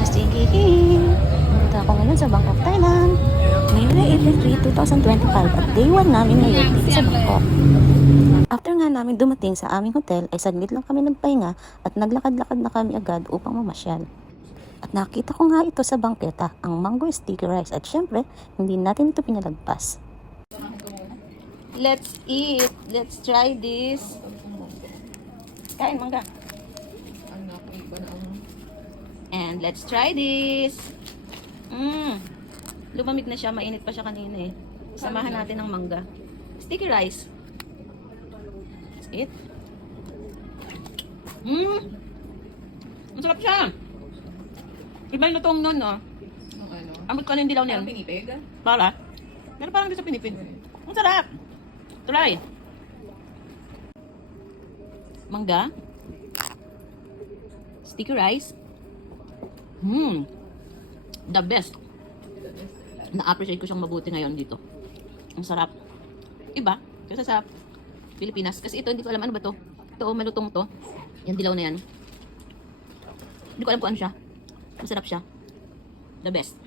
Just Ikihin! Nandito ako ngayon sa Bangkok, Thailand. Ngayon ay April 3, 2025 at day 1 namin ngayon dito sa Bangkok. After nga namin dumating sa aming hotel ay saglit lang kami nagpahinga at naglakad-lakad na kami agad upang mamasyal. At nakita ko nga ito sa bangketa, ang mango sticky rice at syempre, hindi natin ito pinalagpas. Let's eat! Let's try this! Kain, mangga! And let's try this! Lumamig na siya, mainit pa siya kanina eh. Samahan natin ng mangga. Sticky rice. Let's eat. Masarap siya! Iba yung lutong nun, no? Ano? Ambot ko na yung dilaw niyan. Parang pinipig? Para? Pero parang di sa pinipig. Ang sarap! Try! Mangga. Sticky rice. The best. Na-appreciate ko siyang mabuti ngayon dito. Ang sarap. Iba. Kasi sa Pilipinas. Kasi ito, hindi ko alam ano ba to. Ito, malutong to. Yan, dilaw na yan. Hindi ko alam kung ano siya. Masarap siya. The best.